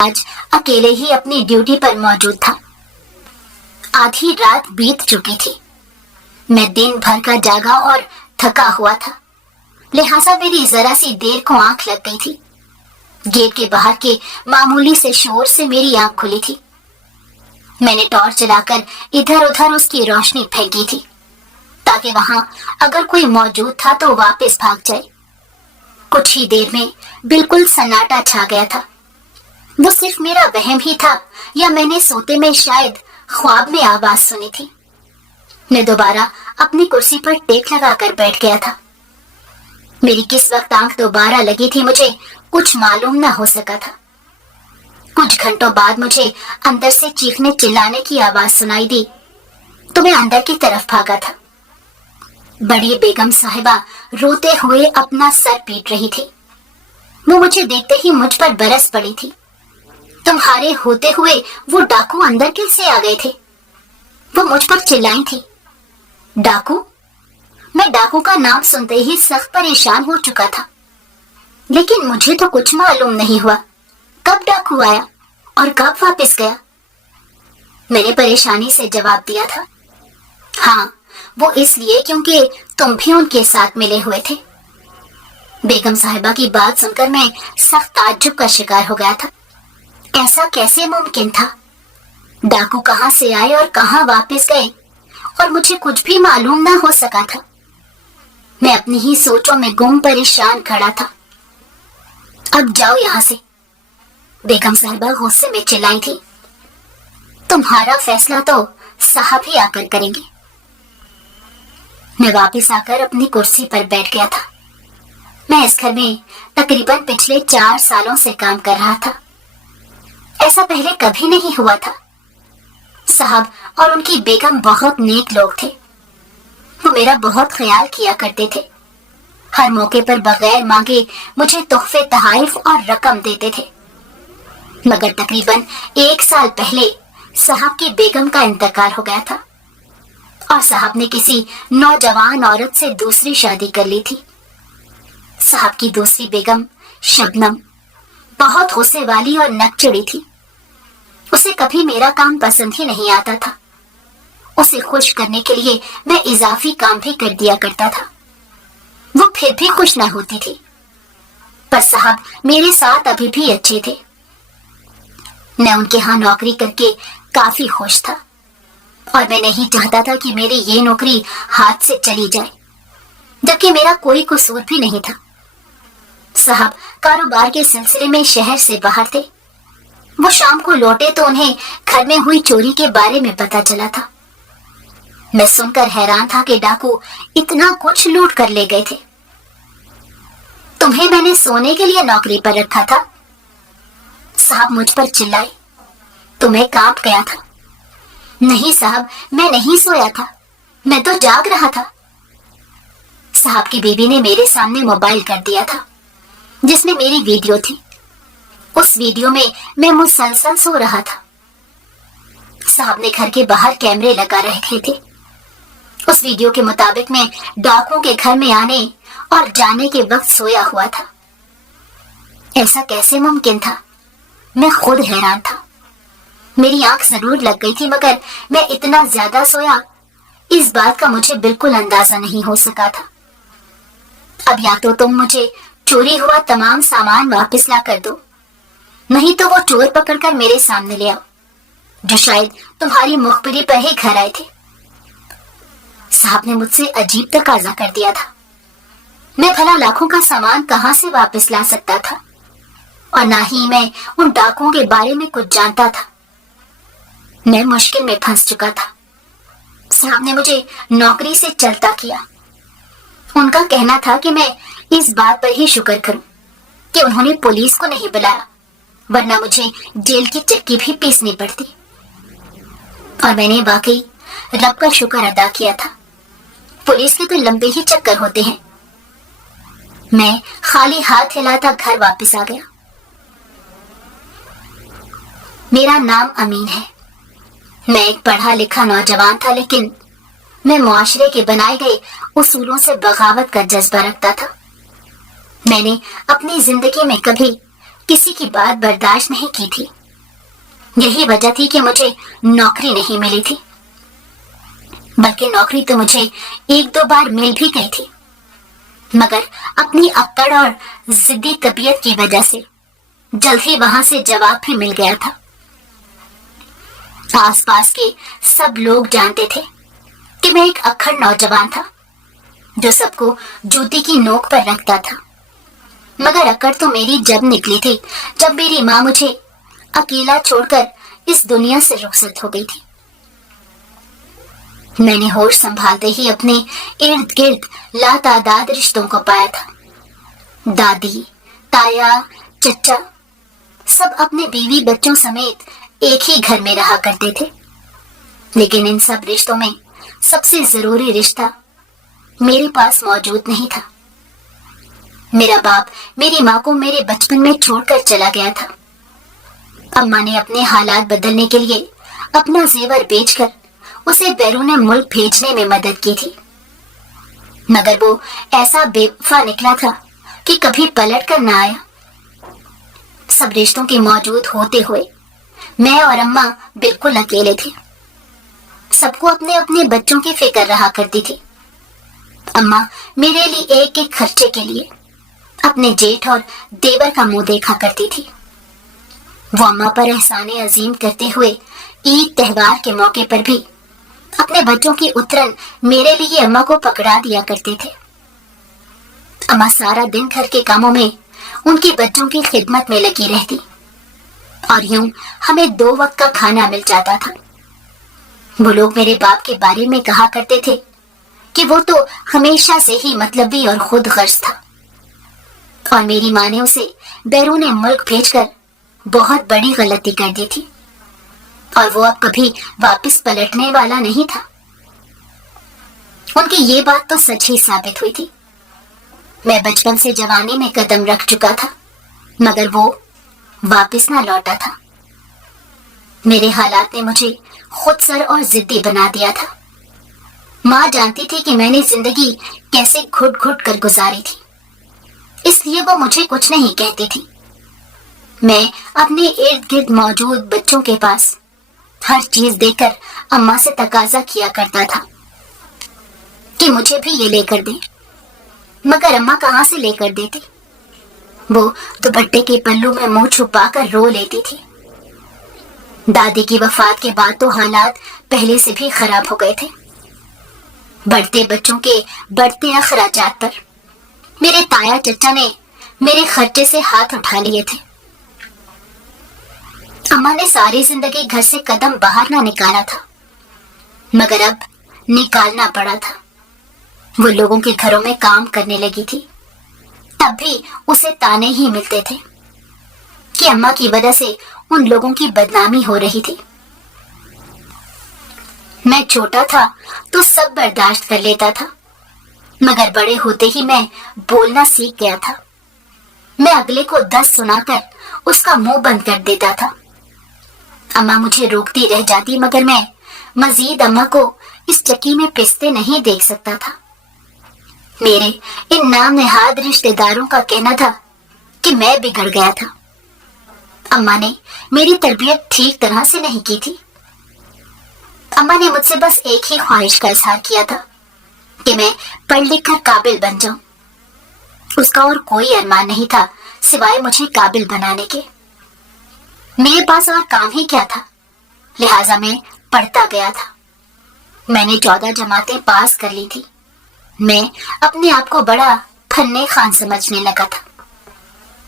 آج اکیلے ہی اپنی ڈیوٹی پر موجود تھا۔ آدھی رات بیت چکی تھی۔ میں دن بھر کا جاگا اور تھکا ہوا تھا، لہٰذا میری ذرا سی دیر کو آنکھ لگ گئی تھی۔ گیٹ کے باہر کے معمولی سے شور سے میری آنکھ کھلی تھی۔ میں نے ٹارچ چلا کر ادھر ادھر اس کی روشنی پھینکی تھی تاکہ وہاں اگر کوئی موجود تھا تو واپس بھاگ جائے۔ کچھ ہی دیر میں بالکل سناٹا چھا گیا تھا۔ وہ صرف میرا وہم ہی تھا یا میں نے سوتے میں شاید خواب میں آواز سنی تھی۔ میں دوبارہ اپنی کرسی پر ٹیک لگا کر بیٹھ گیا تھا۔ میری کس وقت آنکھ دوبارہ لگی تھی مجھے کچھ معلوم نہ ہو سکا تھا۔ کچھ گھنٹوں بعد مجھے اندر سے چیخنے چلانے کی آواز سنائی دی تو میں اندر کی طرف بھاگا تھا۔ بڑی بیگم صاحبہ روتے ہوئے اپنا سر پیٹ رہی تھی۔ وہ مجھے دیکھتے ہی مجھ پر برس پڑی تھی۔ تمہارے ہوتے ہوئے وہ ڈاکو اندر کیسے آ گئے تھے؟ وہ مجھ پر چلائی تھی۔ ڈاکو؟ میں ڈاکو کا نام سنتے ہی سخت پریشان ہو چکا تھا، لیکن مجھے تو کچھ معلوم نہیں ہوا کب ڈاکو آیا اور کب واپس گیا۔ میں نے پریشانی سے جواب دیا تھا، ہاں وہ اس لیے کیونکہ تم بھی ان کے ساتھ ملے ہوئے تھے۔ بیگم صاحبہ کی بات سن کر میں سخت تعجب کا شکار ہو گیا تھا۔ ایسا کیسے ممکن تھا؟ ڈاکو کہاں سے آئے اور کہاں واپس گئے اور مجھے کچھ بھی معلوم نہ ہو سکا تھا۔ میں اپنی ہی سوچوں میں گم پریشان کھڑا تھا۔ اب جاؤ یہاں سے، بیگم صاحبہ غصے میں چلائی تھی۔ تمہارا فیصلہ تو صاحب ہی آ کر کریں گے۔ میں واپس آ کر اپنی کرسی پر بیٹھ گیا تھا۔ میں اس گھر میں تقریباً پچھلے 4 سالوں سے کام کر رہا تھا۔ ایسا پہلے کبھی نہیں ہوا تھا۔ صاحب اور ان کی بیگم بہت نیک لوگ تھے۔ وہ میرا بہت خیال کیا کرتے تھے۔ ہر موقع پر بغیر مانگے مجھے تحفے تحائف اور رقم دیتے تھے۔ مگر تقریباً 1 سال پہلے صاحب کی بیگم کا انتقال ہو گیا تھا اور صاحب نے کسی نوجوان عورت سے دوسری شادی کر لی تھی۔ صاحب کی دوسری بیگم شبنم بہت غصے والی اور نکچڑی تھی۔ اسے کبھی میرا کام پسند ہی نہیں آتا تھا۔ اسے خوش کرنے کے لیے میں اضافی کام بھی کر دیا کرتا تھا۔ وہ پھر بھی خوش نہ ہوتی تھی، پر صاحب میرے ساتھ ابھی بھی اچھے تھے۔ میں ان کے ہاں نوکری کر کے کافی خوش تھا اور میں نہیں چاہتا تھا کہ میری یہ نوکری ہاتھ سے چلی جائے، جبکہ میرا کوئی قصور بھی نہیں تھا۔ صاحب کاروبار کے سلسلے میں شہر سے باہر تھے۔ وہ شام کو لوٹے تو انہیں گھر میں ہوئی چوری کے بارے میں پتا چلا تھا۔ میں سن کر حیران تھا کہ ڈاکو اتنا کچھ لوٹ کر لے گئے تھے۔ تمہیں میں نے سونے کے لیے نوکری پر رکھا تھا، صاحب مجھ پر چلائے تو میں کانپ گیا تھا۔ نہیں صاحب، میں نہیں سویا تھا، میں تو جاگ رہا تھا۔ صاحب کی بیوی نے میرے سامنے موبائل کر دیا تھا جس میں میری ویڈیو تھی۔ اس ویڈیو میں میں مسلسل سو رہا تھا۔ صاحب نے گھر کے باہر کیمرے لگا رکھے تھے۔ اس ویڈیو کے مطابق میں ڈاکو کے گھر میں آنے اور جانے کے وقت سویا ہوا تھا۔ ایسا کیسے ممکن تھا؟ میں خود حیران تھا۔ میری آنکھ ضرور لگ گئی تھی، مگر میں اتنا زیادہ سویا اس بات کا مجھے بالکل اندازہ نہیں ہو سکا تھا۔ اب یا تو تم مجھے چوری ہوا تمام سامان واپس لا کر دو، نہیں تو وہ چور پکڑ کر میرے سامنے لے آؤ جو شاید تمہاری مخبری پر ہی گھر آئے تھے۔ صاحب نے مجھ سے عجیب تقاضا کر دیا تھا۔ میں بھلا لاکھوں کا سامان کہاں سے واپس لا سکتا تھا، اور نہ ہی میں ان ڈاکوؤں کے بارے میں کچھ جانتا تھا۔ میں مشکل میں پھنس چکا تھا۔ صاحب نے مجھے نوکری سے چلتا کیا۔ ان کا کہنا تھا کہ میں اس بات پر ہی شکر کروں کہ انہوں نے پولیس کو نہیں بلایا، ورنہ مجھے جیل کی چکی بھی پیسنی پڑتی۔ اور میں نے واقعی رب کا شکر ادا کیا تھا۔ پولیس کے تو لمبے ہی چکر ہوتے ہیں۔ میں خالی ہاتھ ہلاتا گھر واپس آ گیا۔ میرا نام امین ہے۔ میں ایک پڑھا لکھا نوجوان تھا، لیکن میں معاشرے کے بنائے گئے اصولوں سے بغاوت کا جذبہ رکھتا تھا۔ میں نے اپنی زندگی میں کبھی किसी की बात बर्दाश्त नहीं की थी। यही वजह थी कि मुझे नौकरी नहीं मिली थी, बल्कि नौकरी तो मुझे 1-2 बार मिल भी गई थी, मगर अपनी अक्कड़ और जिद्दी तबीयत की वजह से जल्द ही वहां से जवाब भी मिल गया था। आसपास के सब लोग जानते थे कि मैं एक अक्खड़ नौजवान था जो सबको जूती की नोक पर रखता था, मगर अक्कड़ तो मेरी जब निकली थी जब मेरी माँ मुझे अकेला छोड़कर इस दुनिया से रुखसत हो गई थी। मैंने होश संभालते ही अपने इर्द गिर्द लातादाद रिश्तों को पाया था। दादी, ताया, चचा सब अपने बीवी बच्चों समेत एक ही घर में रहा करते थे, लेकिन इन सब रिश्तों में सबसे जरूरी रिश्ता मेरे पास मौजूद नहीं था। मेरा बाप मेरी माँ को मेरे बचपन में छोड़कर चला गया था। अम्मा ने अपने हालात बदलने के लिए अपना जेवर बेचकर उसे बैरून मुल्क भेजने में मदद की थी, मगर वो ऐसा बेवफा निकला था कि कभी पलट कर न आया। सब रिश्तों के मौजूद होते हुए मैं और अम्मा बिल्कुल अकेले थे। सबको अपने अपने बच्चों की फिक्र रहा करती थी। अम्मा मेरे लिए एक एक खर्चे के लिए अपने जेठ और देवर का मुंह देखा करती थी। वो अम्मा पर एहसाने अजीम करते हुए ईद त्योहार के मौके पर भी अपने बच्चों की उतरन मेरे लिए अम्मा को पकड़ा दिया करते थे। अम्मा सारा दिन घर के कामों में उनके बच्चों की खिदमत में लगी रहती और यूं हमें 2 वक्त का खाना मिल जाता था। वो लोग मेरे बाप के बारे में कहा करते थे कि वो तो हमेशा से ही मतलबी और खुद गर्ज था, और मेरी माँ ने उसे बैरून मुल्क भेजकर बहुत बड़ी गलती कर दी थी और वो अब कभी वापस पलटने वाला नहीं था। उनकी ये बात तो सच ही साबित हुई थी। मैं बचपन से जवानी में कदम रख चुका था, मगर वो वापस ना लौटा था। मेरे हालात ने मुझे खुदसर और जिद्दी बना दिया था। माँ जानती थी कि मैंने जिंदगी कैसे घुट घुट कर गुजारी थी, इसलिए वो मुझे कुछ नहीं कहती थी। मैं अपने इर्द गिर्द मौजूद बच्चों के पास हर चीज देकर अम्मा से तकाजा किया करता था कि मुझे भी ये लेकर दे, मगर अम्मा कहाँ से लेकर देती। वो दुपट्टे के पल्लू में मुंह छुपाकर रो लेती थी। दादी की वफात के बाद तो हालात पहले से भी खराब हो गए थे। बढ़ते बच्चों के बढ़ते अखराजात पर मेरे ताया चचा ने मेरे खर्चे से हाथ उठा लिए थे। अम्मा ने सारी जिंदगी घर से कदम बाहर ना निकाला था, मगर अब निकालना पड़ा था। वो लोगों के घरों में काम करने लगी थी, तब भी उसे ताने ही मिलते थे कि अम्मा की वजह से उन लोगों की बदनामी हो रही थी। मैं छोटा था तो सब बर्दाश्त कर लेता था, मगर बड़े होते ही मैं बोलना सीख गया था। मैं अगले को 10 सुनाकर उसका मुंह बंद कर देता था। अम्मा मुझे रोकती रह जाती, मगर मैं मजीद अम्मा को इस चक्की में पिसते नहीं देख सकता था। मेरे इन नाम नेहाद रिश्तेदारों का कहना था कि मैं बिगड़ गया था। अम्मा ने मेरी तरबियत ठीक तरह से नहीं की थी। अम्मा ने मुझसे बस एक ही ख्वाहिश का इजहार किया था कि मैं पढ़ लिख कर काबिल बन जाऊं। उसका और कोई अरमान नहीं था सिवाय मुझे काबिल बनाने के। मेरे पास और काम ही क्या था, लिहाजा मैं पढ़ता गया था। मैंने 14 जमातें पास कर ली थी। मैं अपने आप को बड़ा फन्ने खान समझने लगा था।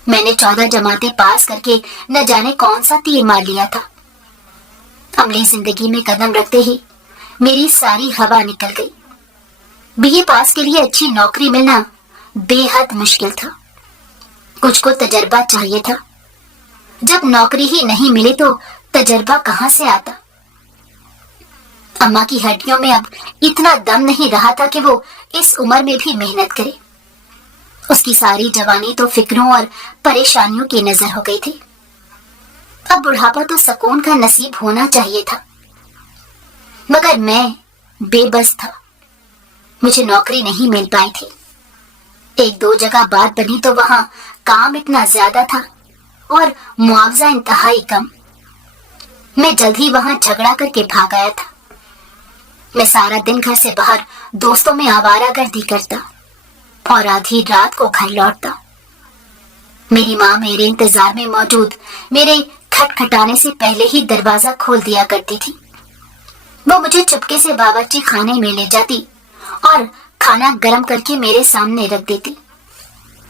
मैंने 14 जमातें पास करके न जाने कौन सा तीर मार लिया था। अमली जिंदगी में कदम रखते ही मेरी सारी हवा निकल गई। बीए पास के लिए अच्छी नौकरी मिलना बेहद मुश्किल था। कुछ को तजर्बा चाहिए था। जब नौकरी ही नहीं मिली तो तजर्बा कहां से आता। अम्मा की हड्डियों में अब इतना दम नहीं रहा था कि वो इस उम्र में भी मेहनत करे। उसकी सारी जवानी तो फिक्रों और परेशानियों की नजर हो गई थी। अब बुढ़ापा तो सुकून का नसीब होना चाहिए था, मगर मैं बेबस था। मुझे नौकरी नहीं मिल पाई थी। 1-2 जगह बात बनी तो वहां काम इतना ज्यादा था, और मुआवजा इंतहाई कम। मैं जल्द ही वहां झगड़ा करके भाग आया था। मैं सारा दिन घर से बाहर दोस्तों में आवारागर्दी करता और आधी रात को घर लौटता। मेरी माँ मेरे इंतजार में मौजूद मेरे खटखटाने से पहले ही दरवाजा खोल दिया करती थी। वो मुझे चुपके से बावर्ची खाने में ले जाती और खाना गर्म करके मेरे सामने रख देती।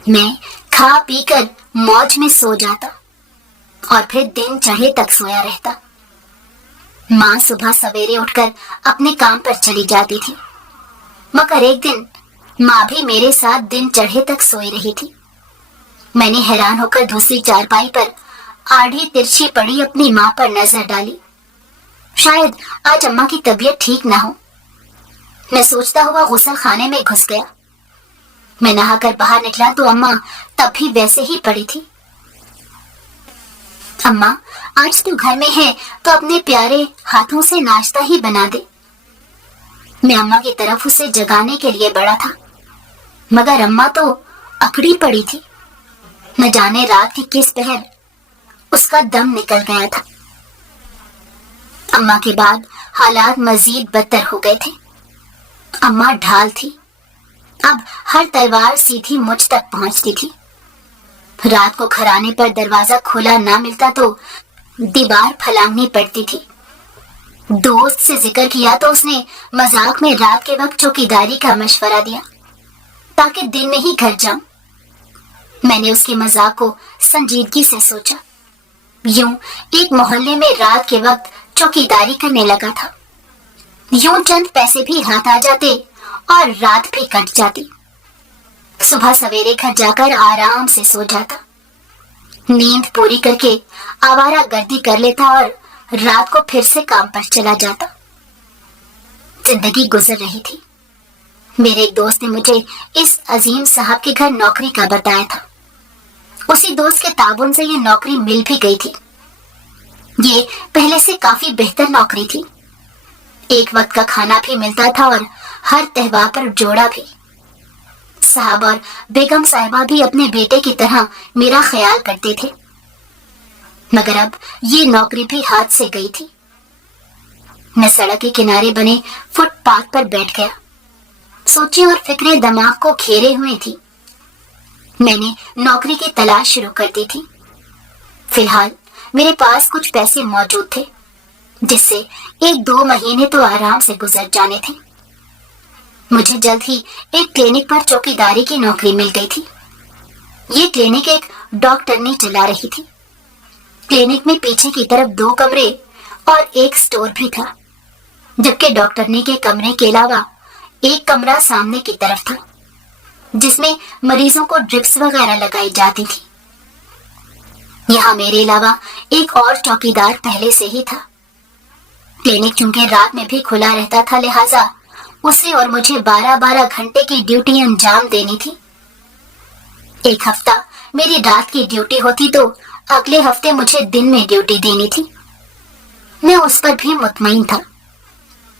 मैं खा पी कर मौज में सो जाता और फिर दिन चढ़े तक सोया रहता। माँ सुबह सवेरे उठकर अपने काम पर चली जाती थी, मगर एक दिन माँ भी मेरे साथ दिन चढ़े तक सोई रही थी। मैंने हैरान होकर दूसरी चारपाई पर आड़ी तिरछी पड़ी अपनी माँ पर नजर डाली। शायद आज अम्मा की तबीयत ठीक ना हो। मैं सोचता हुआ गुस्ल खाने में घुस गया। मैं नहाकर बाहर निकला तो अम्मा तब भी वैसे ही पड़ी थी। अम्मा, आज तू घर में है तो अपने प्यारे हाथों से नाश्ता ही बना दे। मैं अम्मा की तरफ उसे जगाने के लिए बढ़ा था, मगर अम्मा तो अकड़ी पड़ी थी। न जाने रात की किस पहर उसका दम निकल गया था। अम्मा के बाद हालात मजीद बदतर हो गए थे। अम्मा ढाल थी। अब हर तलवार सीधी मुझ तक पहुंचती थी। रात को घराने पर दरवाजा खुला ना मिलता तो दीवार फलांगनी पड़ती थी। दोस्त से जिक्र किया तो उसने मजाक में रात के वक्त चौकीदारी का मशवरा दिया ताकि दिन में ही घर जाऊं। मैंने उसके मजाक को संजीदगी से सोचा। यूं एक मोहल्ले में रात के वक्त चौकीदारी करने लगा था। यूं चंद पैसे भी हाथ आ जाते और रात भी कट जाती। सुबह सवेरे घर जाकर आराम से सो जाता, नींद पूरी करके आवारा गर्दी कर लेता और रात को फिर से काम पर चला जाता। जिंदगी गुजर रही थी। मेरे एक दोस्त ने मुझे इस अजीम साहब के घर नौकरी का बताया था। उसी दोस्त के ताबुन से ये नौकरी मिल भी गई थी। ये पहले से काफी बेहतर नौकरी थी। एक वक्त का खाना भी मिलता था और हर त्योहार पर जोड़ा भी। साहब और बेगम साहिबा भी अपने बेटे की तरह मेरा ख्याल करते थे। मगर अब ये नौकरी भी हाथ से गई थी। मैं सड़क के किनारे बने फुटपाथ पर बैठ गया। सोची और फिक्रें दिमाग को घेरे हुए थी। मैंने नौकरी की तलाश शुरू कर दी थी। फिलहाल मेरे पास कुछ पैसे मौजूद थे, जिससे 1-2 महीने तो आराम से गुजर जाने थे। मुझे जल्द ही एक क्लिनिक पर चौकीदारी की नौकरी मिल गई थी। ये क्लिनिक एक डॉक्टरनी चला रही थी। क्लिनिक में पीछे की तरफ 2 कमरे और एक स्टोर भी था, जबकि डॉक्टरनी के कमरे के अलावा एक कमरा सामने की तरफ था, जिसमें मरीजों को ड्रिप्स वगैरह लगाई जाती थी। यहाँ मेरे अलावा एक और चौकीदार पहले से ही था। क्लिनिक चूंकि रात में भी खुला रहता था, लिहाजा उसे और मुझे 12-12 घंटे की ड्यूटी अंजाम देनी थी। एक हफ्ता मेरी रात की ड्यूटी होती तो अगले हफ्ते मुझे दिन में ड्यूटी देनी थी। मैं उस पर भी मुतमईन था।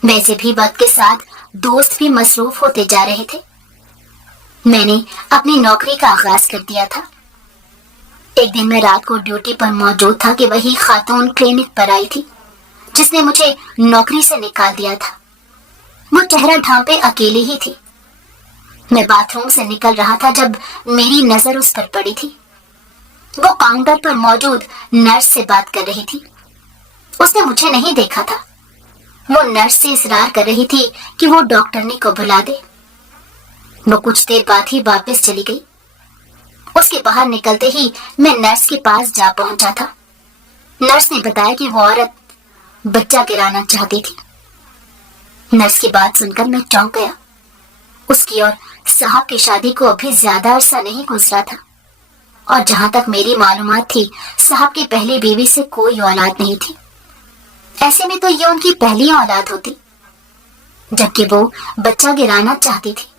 वैसे भी वक्त के साथ दोस्त भी मसरूफ होते जा रहे थे। मैंने अपनी नौकरी का आगाज कर दिया था। एक दिन मैं रात को ड्यूटी पर मौजूद था कि वही खातून क्लिनिक पर आई थी जिसने मुझे नौकरी से निकाल दिया था। वो चेहरा ढांपे अकेली ही थी। मैं बाथरूम से निकल रहा था जब मेरी नजर उस पर पड़ी थी। वो काउंटर पर मौजूद नर्स से बात कर रही थी। उसने मुझे नहीं देखा था। वो नर्स से इसरार कर रही थी कि वो डॉक्टरनी को बुला दे। वो कुछ देर बाद ही वापस चली गई। उसके बाहर निकलते ही मैं नर्स के पास जा पहुंचा था। नर्स ने बताया कि वो औरत बच्चा गिराना चाहती थी। नर्स की बात सुनकर मैं चौंक गया। उसकी और साहब की शादी को अभी ज्यादा अरसा नहीं गुजरा था, और जहां तक मेरी मालूमात थी, साहब की पहली बीवी से कोई औलाद नहीं थी। ऐसे में तो ये उनकी पहली औलाद होती, जबकि वो बच्चा गिराना चाहती थी।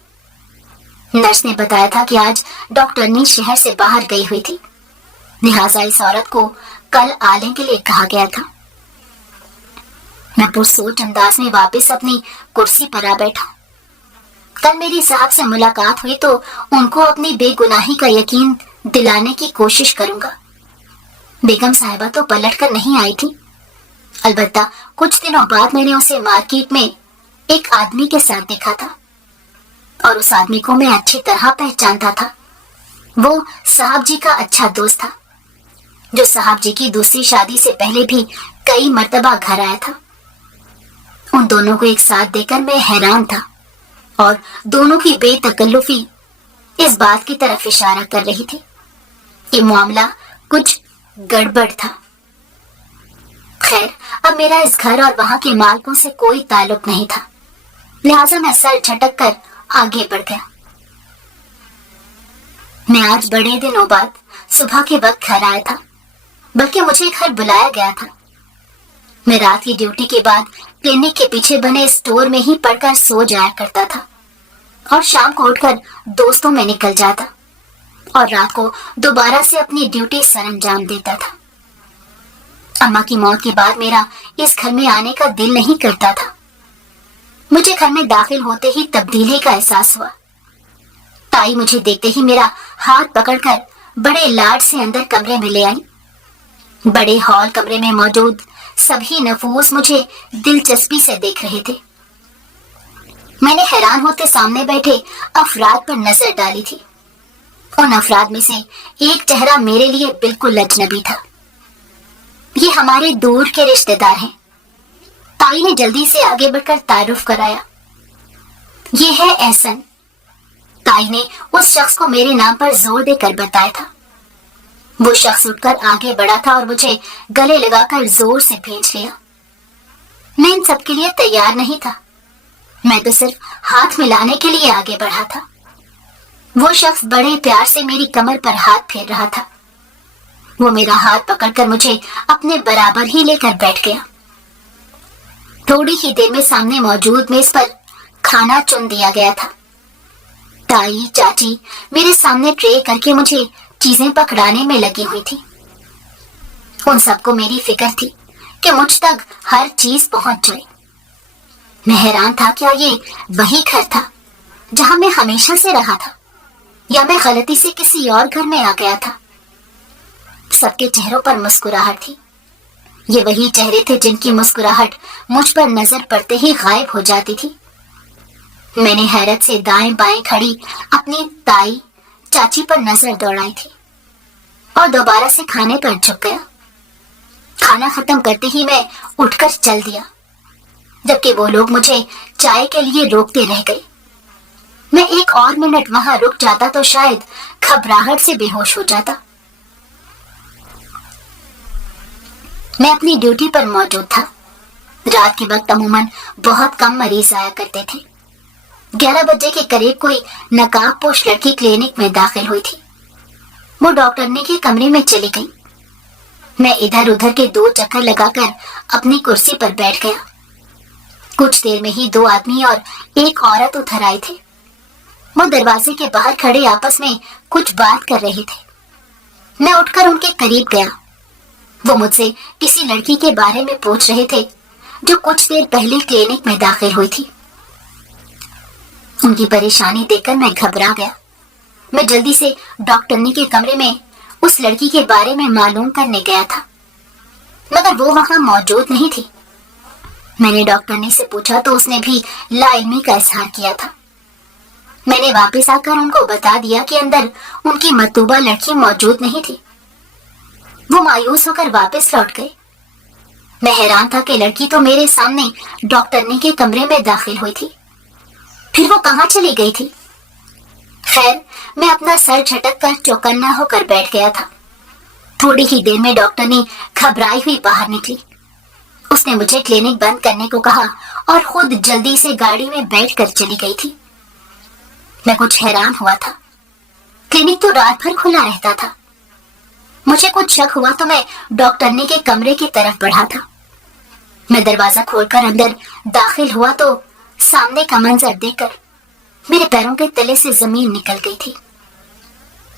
नर्स ने बताया था कि आज डॉक्टरनी शहर से बाहर गई हुई थी, लिहाजा इस औरत को कल आने के लिए कहा गया था। मैं पुरसोच अंदाज में वापस अपनी कुर्सी पर आ बैठा। कल मेरी साहब से मुलाकात हुई तो उनको अपनी बेगुनाही का यकीन दिलाने की कोशिश करूंगा। बेगम साहिबा तो पलट कर नहीं आई थी। अलबत्ता कुछ दिनों बाद मैंने उसे मार्केट में एक आदमी के साथ देखा था और उस आदमी को मैं अच्छी तरह पहचानता था। वो साहब जी का अच्छा दोस्त था, जो साहब जी की दूसरी शादी से पहले भी कई मर्तबा घर आया था। उन दोनों को एक साथ देखकर मैं हैरान था और दोनों की बेतकल्लुफी इस बात की तरफ इशारा कर रही थी कि मामला कुछ गड़बड़ था। खैर, अब मेरा इस घर और वहां के मालकों से कोई ताल्लुक नहीं था, लिहाजा मैं सर झटक कर आगे बढ़ गया। मैं आज बड़े दिनों बाद सुबह के वक्त घर आया था, बल्कि मुझे घर बुलाया गया था। मैं रात की ड्यूटी के बाद क्लिनिक के पीछे बने स्टोर में ही पढ़कर सो जाया करता था और शाम को उठकर दोस्तों में निकल जाता और रात को दोबारा से अपनी ड्यूटी सरअंजाम देता था। अम्मा की मौत के बाद मेरा इस घर में आने का दिल नहीं करता था। मुझे घर में दाखिल होते ही तब्दीली का एहसास हुआ। ताई मुझे देखते ही मेरा हाथ पकड़कर बड़े लाड से अंदर कमरे में ले आई। बड़े हॉल कमरे में मौजूद सभी नफूस मुझे दिलचस्पी से देख रहे थे। मैंने हैरान होते सामने बैठे अफराद पर नजर डाली थी। उन अफराद में से एक चेहरा मेरे लिए बिल्कुल अजनबी था। ये हमारे दूर के रिश्तेदार हैं। ताई ने जल्दी से आगे बढ़कर तारुफ कराया। ये है एहसन। ताई ने उस शख्स को मेरे नाम पर जोर देकर बताया था। वो शख्स उठकर आगे बढ़ा था और मुझे गले लगाकर जोर से भींच लिया। मैं इन सब के लिए तैयार नहीं था। मैं तो सिर्फ हाथ मिलाने के लिए आगे बढ़ा था। वो शख्स बड़े प्यार से मेरी कमर पर हाथ फेर रहा था। वो मेरा हाथ पकड़कर मुझे अपने बराबर ही लेकर बैठ गया। थोड़ी ही देर में सामने मौजूद मेज पर खाना चुन दिया गया था। ताई चाची मेरे सामने ट्रे करके मुझे चीजें पकड़ाने में लगी हुई थी। उन सबको मेरी फिक्र थी कि मुझ तक हर चीज पहुंच जाए। मैं हैरान था, क्या ये वही घर था जहां मैं हमेशा से रहा था, या मैं गलती से किसी और घर में आ गया था। सबके चेहरों पर मुस्कुराहट थी। ये वही चेहरे थे जिनकी मुस्कुराहट मुझ पर नजर पड़ते ही गायब हो जाती थी। मैंने हैरत से दाएं बाएं खड़ी अपनी ताई चाची पर नजर दौड़ाई थी और दोबारा से खाने पर झुक गया। खाना खत्म करते ही मैं उठकर चल दिया, जबकि वो लोग मुझे चाय के लिए रोकते रह गए। मैं एक और मिनट वहां रुक जाता तो शायद घबराहट से बेहोश हो जाता। मैं अपनी ड्यूटी पर मौजूद था। रात के वक्त अमूमन बहुत कम मरीज आया करते थे। 11 बजे के करीब कोई नकाबपोश लड़की क्लिनिक में दाखिल हुई थी। वो डॉक्टरनी के कमरे में चली गई। मैं इधर उधर के 2 चक्कर लगाकर अपनी कुर्सी पर बैठ गया। कुछ देर में ही 2 आदमी और एक औरत उधर आए थे। वो दरवाजे के बाहर खड़े आपस में कुछ बात कर रहे थे। मैं उठकर उनके करीब गया। वो मुझसे किसी लड़की के बारे में पूछ रहे थे जो कुछ देर पहले क्लिनिक में दाखिल हुई थी। उनकी परेशानी देखकर मैं घबरा गया। मैं जल्दी से डॉक्टरनी के कमरे में उस लड़की के बारे में मालूम करने गया था, मगर वो वहां मौजूद नहीं थी। मैंने डॉक्टरनी से पूछा तो उसने भी लाइल्मी का इजहार किया था। मैंने वापस आकर उनको बता दिया कि अंदर उनकी मतूबा लड़की मौजूद नहीं थी। वो मायूस होकर वापस लौट गए। मैं हैरान था कि लड़की तो मेरे सामने डॉक्टरनी के कमरे में दाखिल हुई थी, फिर वो कहाँ चली गई थी? खैर, मैं अपना सर झटक कर चौकन्ना होकर बैठ गया था। थोड़ी ही देर में डॉक्टरनी घबराई हुई बाहर निकली। उसने मुझे क्लिनिक बंद करने को कहा और खुद जल्दी से गाड़ी में बैठकर चली गई थी। मैं कुछ हैरान हुआ था। क्लिनिक तो रात भर खुला रहता था। मुझे कुछ शक हुआ तो मैं डॉक्टरनी के कमरे की तरफ बढ़ा था। मैं दरवाजा खोलकर अंदर दाखिल हुआ तो सामने का मंजर देखकर मेरे पैरों के तले से जमीन निकल गई थी।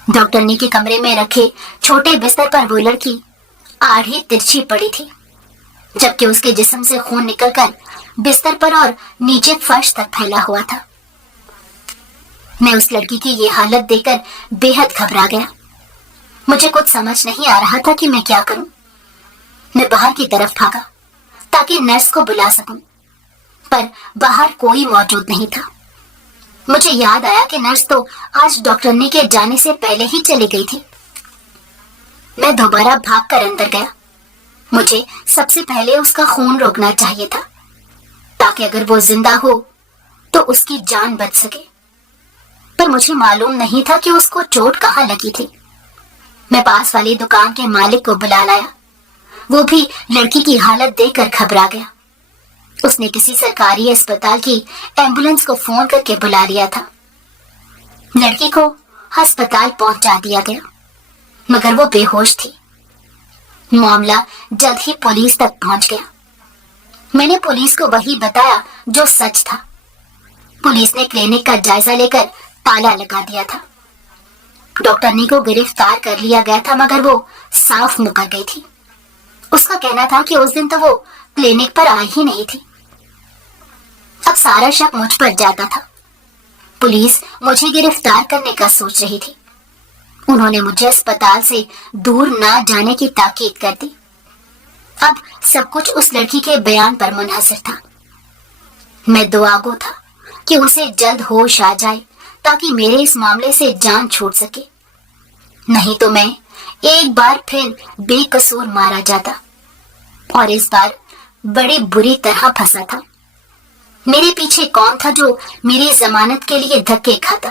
डॉक्टरनी के कमरे में रखे छोटे बिस्तर पर वो लड़की आड़ी तिरछी पड़ी थी, जबकि उसके जिस्म से खून निकलकर बिस्तर पर और नीचे फर्श तक फैला हुआ था। मैं उस लड़की की ये हालत देखकर बेहद घबरा गया। مجھے کچھ سمجھ نہیں آ رہا تھا کہ میں کیا کروں۔ میں باہر کی طرف بھاگا تاکہ نرس کو بلا سکوں، پر باہر کوئی موجود نہیں تھا۔ مجھے یاد آیا کہ نرس تو آج ڈاکٹرنی کے جانے سے پہلے ہی چلی گئی تھی۔ میں دوبارہ بھاگ کر اندر گیا۔ مجھے سب سے پہلے اس کا خون روکنا چاہیے تھا تاکہ اگر وہ زندہ ہو تو اس کی جان بچ سکے، پر مجھے معلوم نہیں تھا کہ اس کو چوٹ کہاں لگی تھی۔ میں پاس والی دکان کے مالک کو بلا لایا۔ وہ بھی لڑکی کی حالت دیکھ کر گھبرا گیا۔ اس نے کسی سرکاری اسپتال کی ایمبولینس کو فون کر کے بلا لیا تھا۔ لڑکی کو ہسپتال پہنچا دیا گیا، مگر وہ بے ہوش تھی۔ معاملہ جلد ہی پولیس تک پہنچ گیا۔ میں نے پولیس کو وہی بتایا جو سچ تھا۔ پولیس نے کلینک کا جائزہ لے کر تالا لگا دیا تھا۔ ڈاکٹرنی کو گرفتار کر لیا گیا تھا، مگر وہ صاف مکر گئی تھی۔ اس کا کہنا تھا کہ اس دن تو وہ کلینک پر آئی ہی نہیں تھی۔ اب سارا شک مجھ پر جاتا تھا۔ پولیس مجھے گرفتار کرنے کا سوچ رہی تھی۔ انہوں نے مجھے اسپتال سے دور نہ جانے کی تاکید کر دی۔ اب سب کچھ اس لڑکی کے بیان پر منحصر تھا۔ میں دعا گو تھا کہ اسے جلد ہوش آ جائے تاکہ میرے اس معاملے سے جان چھوٹ سکے، نہیں تو میں ایک بار پھر بے قصور مارا جاتا، اور اس بار بڑی بری طرح پھنسا تھا۔ میرے پیچھے کون تھا جو میری ضمانت کے لیے دھکے کھاتا؟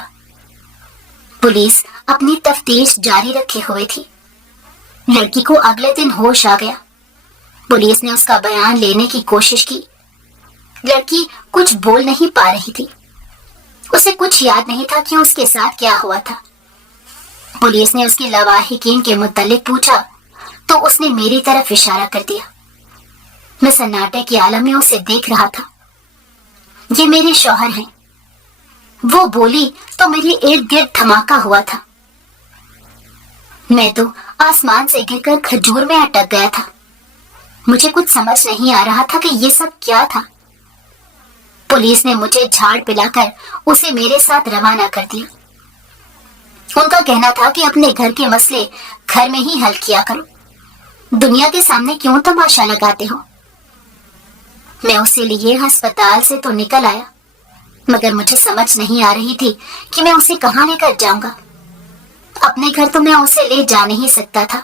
پولیس اپنی تفتیش جاری رکھے ہوئے تھی۔ لڑکی کو اگلے دن ہوش آ گیا۔ پولیس نے اس کا بیان لینے کی کوشش کی۔ لڑکی کچھ بول نہیں پا رہی تھی۔ اسے کچھ یاد نہیں تھا کہ اس کے ساتھ کیا ہوا تھا۔ پولیس نے اس کے لواحقین کے متعلق پوچھا تو اس نے میری طرف اشارہ کر دیا۔ میں سناٹے کے عالم میں اسے دیکھ رہا تھا۔ یہ میرے شوہر ہیں۔ وہ بولی تو میرے ارد گرد دھماکہ ہوا تھا۔ میں تو آسمان سے گر کر کھجور میں اٹک گیا تھا۔ مجھے کچھ سمجھ نہیں آ رہا تھا کہ یہ سب کیا تھا۔ پولیس نے مجھے جھاڑ پلا کر اسے میرے ساتھ روانہ کر دیا۔ ان کا کہنا تھا کہ اپنے گھر کے مسئلے گھر میں ہی حل کیا کرو، دنیا کے سامنے کیوں تماشا لگاتے ہو۔ میں اسے لیے ہسپتال سے تو نکل آیا، مگر مجھے سمجھ نہیں آ رہی تھی کہ میں اسے کہاں لے کر جاؤں گا۔ اپنے گھر تو میں اسے لے جا نہیں سکتا تھا،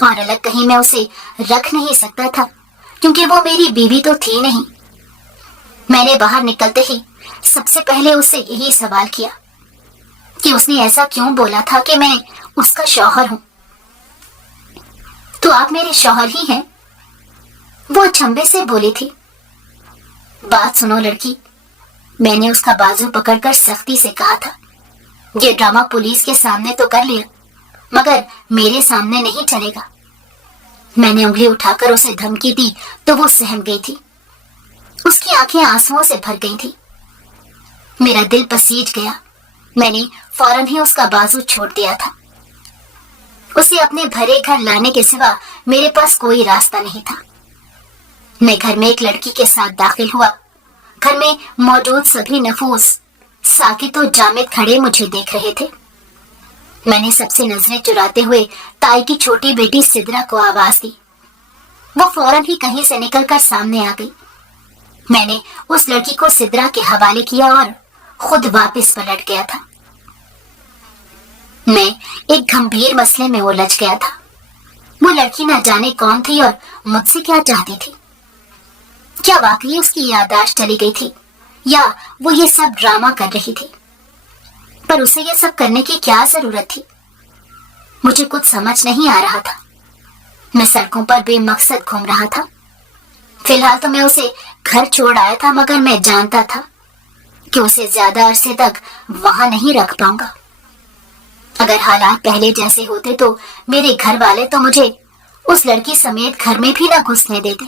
اور الگ کہیں میں اسے رکھ نہیں سکتا تھا کیونکہ وہ میری بیوی تو تھی نہیں۔ میں نے باہر نکلتے ہی سب سے پہلے اسے یہی سوال کیا کہ اس نے ایسا کیوں بولا تھا کہ میں اس کا شوہر ہوں۔ تو آپ میرے شوہر ہی ہیں، وہ چھمبے سے بولی تھی۔ بات سنو لڑکی، میں نے اس کا بازو پکڑ کر سختی سے کہا تھا، یہ ڈرامہ پولیس کے سامنے تو کر لیا، مگر میرے سامنے نہیں چلے گا۔ میں نے انگلی اٹھا کر اسے دھمکی دی تو وہ سہم گئی تھی۔ اس کی آنکھیں آنسوؤں سے بھر گئی تھی۔ میرا دل پسیج گیا۔ میں نے فوراً ہی اس کا بازو چھوڑ دیا تھا۔ اسے اپنے بھرے گھر لانے کے سوا میرے پاس کوئی راستہ نہیں تھا۔ میں گھر میں ایک لڑکی کے ساتھ داخل ہوا۔ گھر میں موجود سبھی نفوس ساکت و جامد کھڑے مجھے دیکھ رہے تھے۔ میں نے سب سے نظریں چراتے ہوئے تائی کی چھوٹی بیٹی سدرا کو آواز دی۔ وہ فوراً ہی کہیں سے نکل کر سامنے آ گئی۔ میں نے اس لڑکی کو سدرا کے حوالے کیا اور خود واپس پلٹ گیا تھا۔ میں ایک گھمبیر مسئلے میں الجھ گیا تھا۔ وہ لڑکی نہ جانے کون تھی اور مجھ سے کیا چاہتی تھی۔ کیا واقعی اس کی یادداشت چلی گئی تھی یا وہ یہ سب ڈرامہ کر رہی تھی؟ پر اسے یہ سب کرنے کی کیا ضرورت تھی؟ مجھے کچھ سمجھ نہیں آ رہا تھا۔ میں سڑکوں پر بے مقصد گھوم رہا تھا۔ فی الحال تو میں اسے گھر چھوڑ آیا تھا، مگر میں جانتا تھا کہ اسے زیادہ عرصے تک وہاں نہیں رکھ پاؤں گا۔ اگر حالات پہلے جیسے ہوتے تو میرے گھر والے تو مجھے اس لڑکی سمیت گھر میں بھی نہ گھسنے دیتے،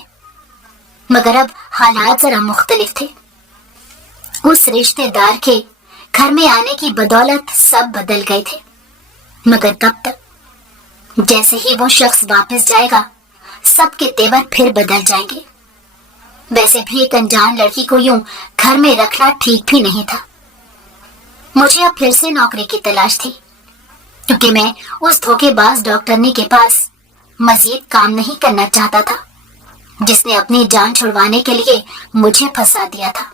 مگر اب حالات ذرا مختلف تھے۔ اس رشتے دار کے گھر میں آنے کی بدولت سب بدل گئے تھے، مگر کب تک؟ جیسے ہی وہ شخص واپس جائے گا سب کے تیور پھر بدل جائیں گے۔ ویسے بھی ایک انجان لڑکی کو یوں گھر میں رکھنا ٹھیک بھی نہیں تھا۔ مجھے اب پھر سے نوکری کی تلاش تھی۔ क्योंकि मैं उस धोखेबाज डॉक्टरनी के पास मजीद काम नहीं करना चाहता था, जिसने अपनी जान छुड़वाने के लिए मुझे फंसा दिया था।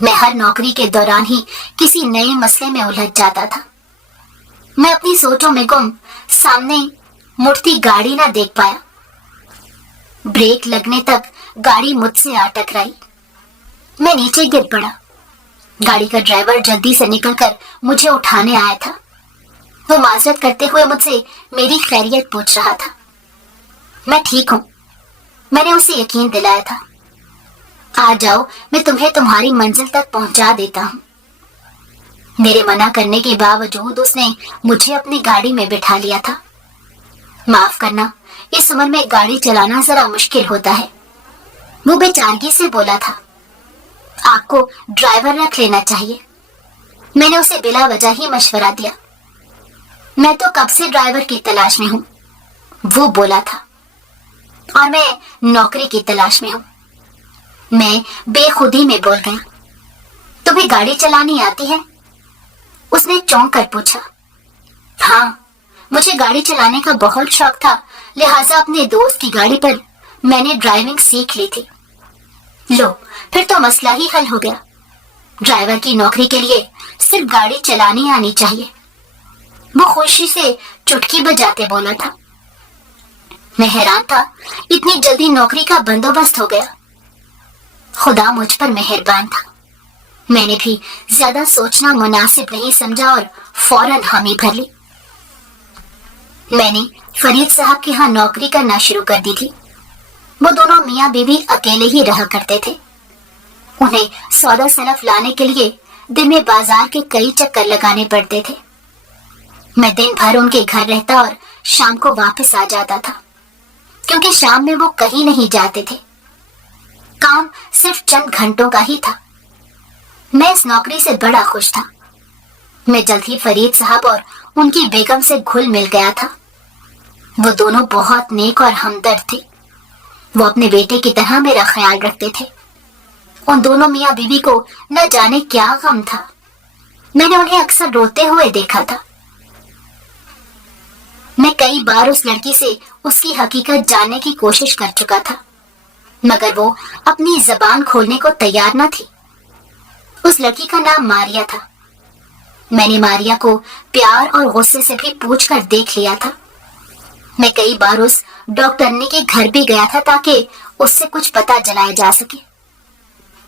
मैं हर नौकरी के दौरान ही किसी नए मसले में उलझ जाता था। मैं अपनी सोचों में गुम सामने मुड़ती गाड़ी ना देख पाया। ब्रेक लगने तक गाड़ी मुझसे आ टकराई। मैं नीचे गिर पड़ा। गाड़ी का ड्राइवर जल्दी से निकलकर मुझे उठाने आया था। वो माजरत करते हुए मुझसे मेरी खैरियत पूछ रहा था। मैं ठीक हूँ, मैंने उसे यकीन दिलाया था। आ जाओ, मैं तुम्हें तुम्हारी मंजिल तक पहुंचा देता हूँ। मेरे मना करने के बावजूद उसने मुझे अपनी गाड़ी में बिठा लिया था। माफ करना, इस उम्र में गाड़ी चलाना जरा मुश्किल होता है, वो बेचारगी से बोला था। आपको ड्राइवर रख लेना चाहिए। मैंने उसे बिला वजह ही मशवरा दिया। मैं तो कब से ड्राइवर की तलाश में हूँ, वो बोला था, और मैं नौकरी की तलाश में हूँ। मैं बेखुदी में बोल गया। तुम्हें गाड़ी चलानी आती है? उसने चौंक कर पूछा। हाँ, मुझे गाड़ी चलाने का बहुत शौक था, लिहाजा अपने दोस्त की गाड़ी पर मैंने ड्राइविंग सीख ली थी। लो, फिर तो मसला ही हल हो गया। ड्राइवर की नौकरी के लिए सिर्फ गाड़ी चलानी आनी चाहिए, वो खुशी से चुटकी बजाते बोला था। मैं हैरान था, इतनी जल्दी नौकरी का बंदोबस्त हो गया। खुदा मुझ पर मेहरबान था। मैंने भी ज्यादा सोचना मुनासिब नहीं समझा और फौरन हामी भर ली। मैंने फरीद साहब के यहाँ नौकरी करना शुरू कर दी थी। वो दोनों मियाँ बीवी अकेले ही रहा करते थे। उन्हें सौदा सनफ लाने के लिए दिन में बाजार के कई चक्कर लगाने पड़ते थे। मैं दिन भर उनके घर रहता और शाम को वापस आ जाता था, क्योंकि शाम में वो कहीं नहीं जाते थे। काम सिर्फ चंद घंटों का ही था। मैं इस नौकरी से बड़ा खुश था। मैं जल्द ही फरीद साहब और उनकी बेगम से घुल मिल गया था। वो दोनों बहुत नेक और हमदर्द थे। वो अपने बेटे की तरह मेरा ख्याल रखते थे। उन दोनों मियाँ बीवी को न जाने क्या गम था। मैंने उन्हें अक्सर रोते हुए देखा था। मैं कई बार उस लड़की से उसकी हकीकत जानने की कोशिश कर चुका था, मगर वो अपनी जबान खोलने को तैयार न थी। उस लड़की का नाम मारिया था। मैंने मारिया को प्यार और गुस्से से भी पूछकर देख लिया था। मैं कई बार उस डॉक्टरनी के घर भी गया था ताकि उससे कुछ पता जलाया जा सके,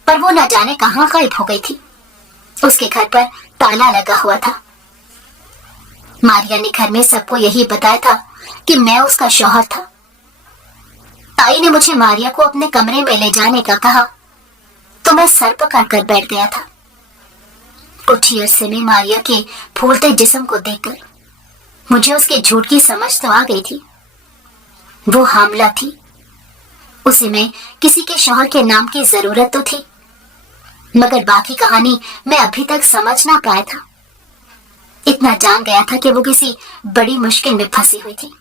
पर वो न जाने कहाँ गायब हो गई थी। उसके घर पर ताला लगा हुआ था। मारिया ने घर में सबको यही बताया था कि मैं उसका शौहर था। ताई ने मुझे मारिया को अपने कमरे में ले जाने का कहा तो मैं सर पकड़ कर बैठ गया था। कुछ ही अरसे में मारिया के फूलते जिस्म को देखकर मुझे उसके झूठ की समझ तो आ गई थी। वो हामला थी। उसे मैं किसी के शौहर के नाम की जरूरत तो थी, मगर बाकी कहानी मैं अभी तक समझ ना पाया था। इतना जान गया था कि वो किसी बड़ी मुश्किल में फंसी हुई थी।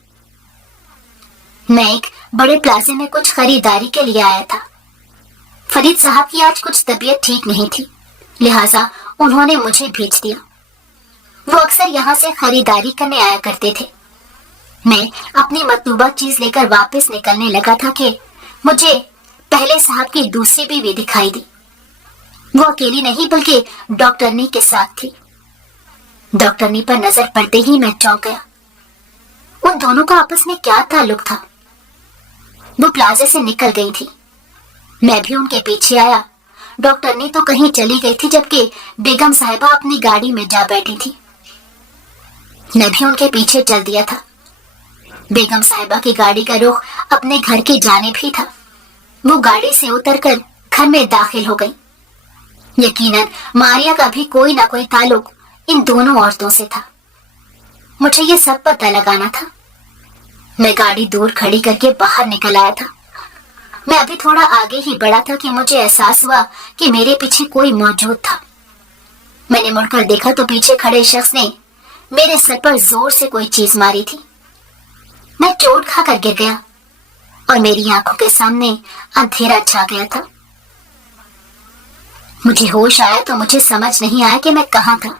मैं एक बड़े प्लाजे में कुछ खरीदारी के लिए आया था। फरीद साहब की आज कुछ तबीयत ठीक नहीं थी, लिहाजा उन्होंने मुझे भेज दिया। वो अक्सर यहाँ से खरीदारी करने आया करते थे। मैं अपनी मतलूबा चीज लेकर वापस निकलने लगा था कि मुझे पहले साहब की दूसरी बीवी दिखाई दी। वो अकेली नहीं बल्कि डॉक्टरनी के साथ थी। डॉक्टरनी पर नजर पड़ते ही मैं चौंक गया। उन दोनों का आपस में क्या ताल्लुक था? वो प्लाजे से निकल गई थी। मैं भी उनके पीछे आया। डॉक्टरनी तो कहीं चली गई थी, जबकि बेगम साहिबा अपनी गाड़ी में जा बैठी थी। मैं भी उनके पीछे चल दिया था। बेगम साहिबा की गाड़ी का रुख अपने घर की जानिब ही था। वो गाड़ी से उतरकर घर में दाखिल हो गई। यकीनन मारिया का भी कोई ना कोई ताल्लुक इन दोनों औरतों से था। मुझे ये सब पता लगाना था। मैं गाड़ी दूर खड़ी करके बाहर निकल आया था। मैं अभी थोड़ा आगे ही बढ़ा था कि मुझे एहसास हुआ कि मेरे पीछे कोई मौजूद था। मैंने मुड़कर देखा तो पीछे खड़े शख्स ने मेरे सर पर जोर से कोई चीज मारी थी। मैं चोट खाकर गिर गया और मेरी आंखों के सामने अंधेरा छा गया था। मुझे होश आया तो मुझे समझ नहीं आया कि मैं कहाँ था।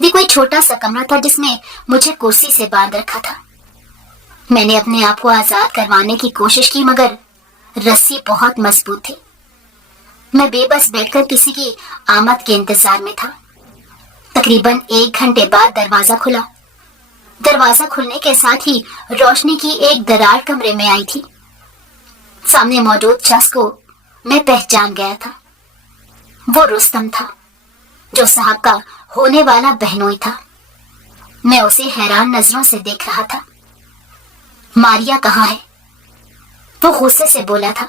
ये कोई छोटा सा कमरा था जिसमें मुझे कुर्सी से बांध रखा था। मैंने अपने आप को आजाद करवाने की कोशिश की, मगर रस्सी बहुत मजबूत थी। मैं बेबस बैठकर किसी की आमद के इंतजार में था। तकरीबन 1 घंटे बाद दरवाजा खुला। दरवाजा खुलने के साथ ही रोशनी की एक दरार कमरे में आई थी। सामने मौजूद शख्स को मैं पहचान गया था। वो रुस्तम था, जो साहब का होने वाला बहनोई था। मैं उसे हैरान नजरों से देख रहा था। मारिया कहाँ है? वो गुस्से से बोला था।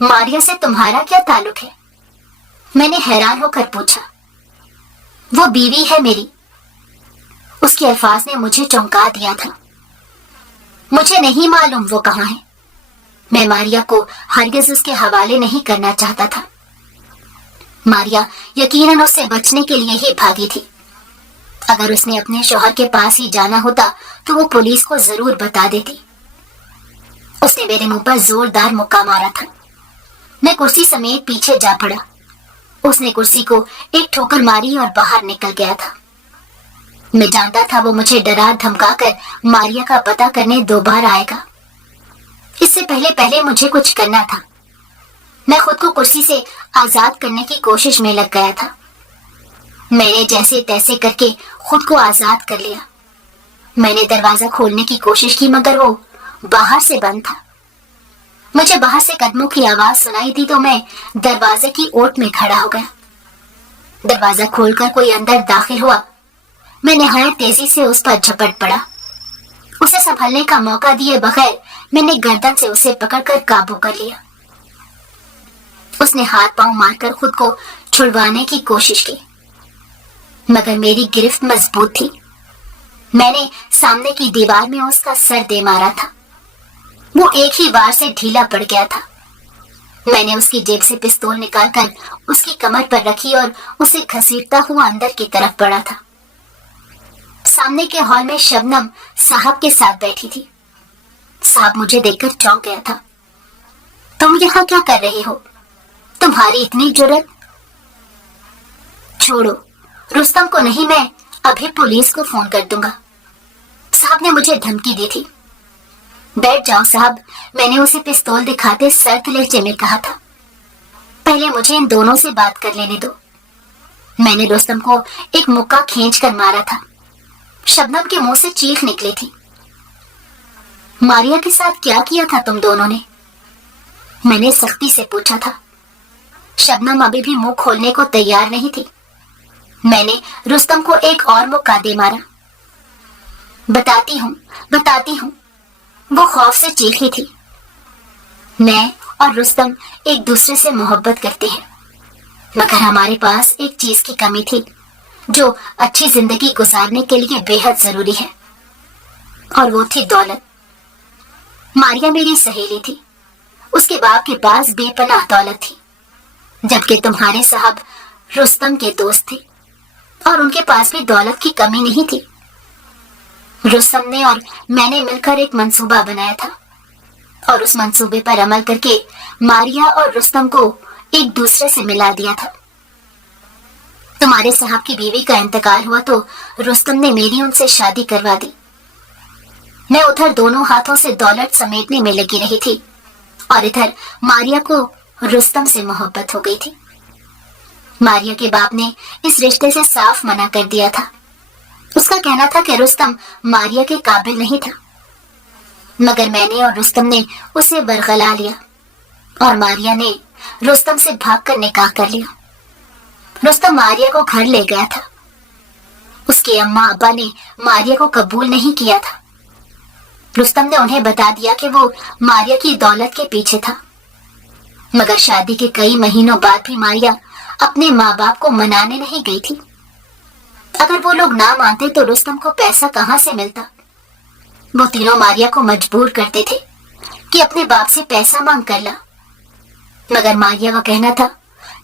मारिया से तुम्हारा क्या ताल्लुक है? मैंने हैरान होकर पूछा। वो बीवी है मेरी। उसके अल्फाज ने मुझे चौंका दिया था। मुझे नहीं मालूम वो कहाँ है। मैं मारिया को हरगिज उसके हवाले नहीं करना चाहता था। मारिया यकीनन उससे बचने के लिए ही भागी थी। अगर उसने अपने शौहर के पास ही जाना होता तो वो पुलिस को जरूर बता देती। उसने मेरे मुंह पर जोरदार मुक्का मारा था। मैं कुर्सी समेत पीछे जा पड़ा। उसने कुर्सी को एक ठोकर मारी और बाहर निकल गया था। मैं जानता था वो मुझे डरा धमका कर मारिया का पता करने दोबारा आएगा। इससे पहले मुझे कुछ करना था। मैं खुद को कुर्सी से आजाद करने की कोशिश में लग गया था। मैंने जैसे तैसे करके खुद को आजाद कर लिया। मैंने दरवाजा खोलने की कोशिश की, मगर वो बाहर से बंद था। मुझे बाहर से कदमों की आवाज सुनाई दी तो मैं दरवाजे की ओट में खड़ा हो गया। दरवाजा खोलकर कोई अंदर दाखिल हुआ। मैं निहायत तेजी से उस पर झपट पड़ा। उसे संभलने का मौका दिए बगैर मैंने गर्दन से उसे पकड़कर काबू कर लिया। उसने हाथ पांव मारकर खुद को छुड़वाने की कोशिश की, मगर मेरी गिरफ्त मजबूत थी। मैंने सामने की दीवार में उसका सर दे मारा था। वो एक ही वार से ढीला पड़ गया था। मैंने उसकी जेब से पिस्तौल निकालकर उसकी कमर पर रखी और उसे घसीटता हुआ अंदर की तरफ बढ़ा था। सामने के हॉल में शबनम साहब के साथ बैठी थी। साहब मुझे देखकर चौंक गया था। तुम यहाँ क्या कर रहे हो? तुम्हारी इतनी जुर्रत? छोड़ो, रुस्तम को नहीं, मैं अभी पुलिस को फोन कर दूंगा। साहब ने मुझे धमकी दी थी। बैठ जाओ साहब, मैंने उसे पिस्तौल दिखाते सर्द लहजे में कहा था। पहले मुझे इन दोनों से बात कर लेने दो। मैंने रुस्तम को एक मुक्का खींचकर मारा था। शबनम के मुंह से चीख निकली थी। मारिया के साथ क्या किया था तुम दोनों ने? मैंने सख्ती से पूछा था। शबनम अभी भी मुंह खोलने को तैयार नहीं थी। मैंने रुस्तम को एक और मुक्का दे मारा। बताती हूँ। वो खौफ से चीखी थी। मैं और रुस्तम एक दूसरे से मोहब्बत करते हैं, मगर हमारे पास एक चीज की कमी थी जो अच्छी जिंदगी गुजारने के लिए बेहद जरूरी है, और वो थी दौलत। मारिया मेरी सहेली थी। उसके बाप के पास बेपनाह दौलत थी, जबकि तुम्हारे साहब रुस्तम के दोस्त थे और उनके पास भी दौलत की कमी नहीं थी। रुस्तम ने और मैंने मिलकर एक मंसूबा बनाया था, और उस मंसूबे पर अमल करके मारिया और रुस्तम को एक दूसरे से मिला दिया था। तुम्हारे साहब की बीवी का इंतकाल हुआ तो रुस्तम ने मेरी उनसे शादी करवा दी। मैं उधर दोनों हाथों से दौलत समेटने में लगी रही थी, और इधर मारिया को रुस्तम से मोहब्बत हो गई थी। मारिया के बाप ने इस रिश्ते से साफ मना कर दिया था। उसका कहना था कि रुस्तम मारिया के काबिल नहीं था, मगर मैंने और रुस्तम ने उसे बरगला लिया, और मारिया ने रुस्तम से भागकर निकाह कर लिया। रुस्तम मारिया को घर ले गया था। उसके अम्मा अब्बा ने मारिया को कबूल नहीं किया था। रुस्तम ने उन्हें बता दिया कि वो मारिया की दौलत के पीछे था, मगर शादी के कई महीनों बाद भी मारिया अपने माँ बाप को मनाने नहीं गई थी। अगर वो लोग ना मानते तो रुस्तम को पैसा कहाँ से मिलता? वो तीनों मारिया को मजबूर करते थे कि अपने बाप से पैसा मांग कर ला, मगर मारिया का कहना था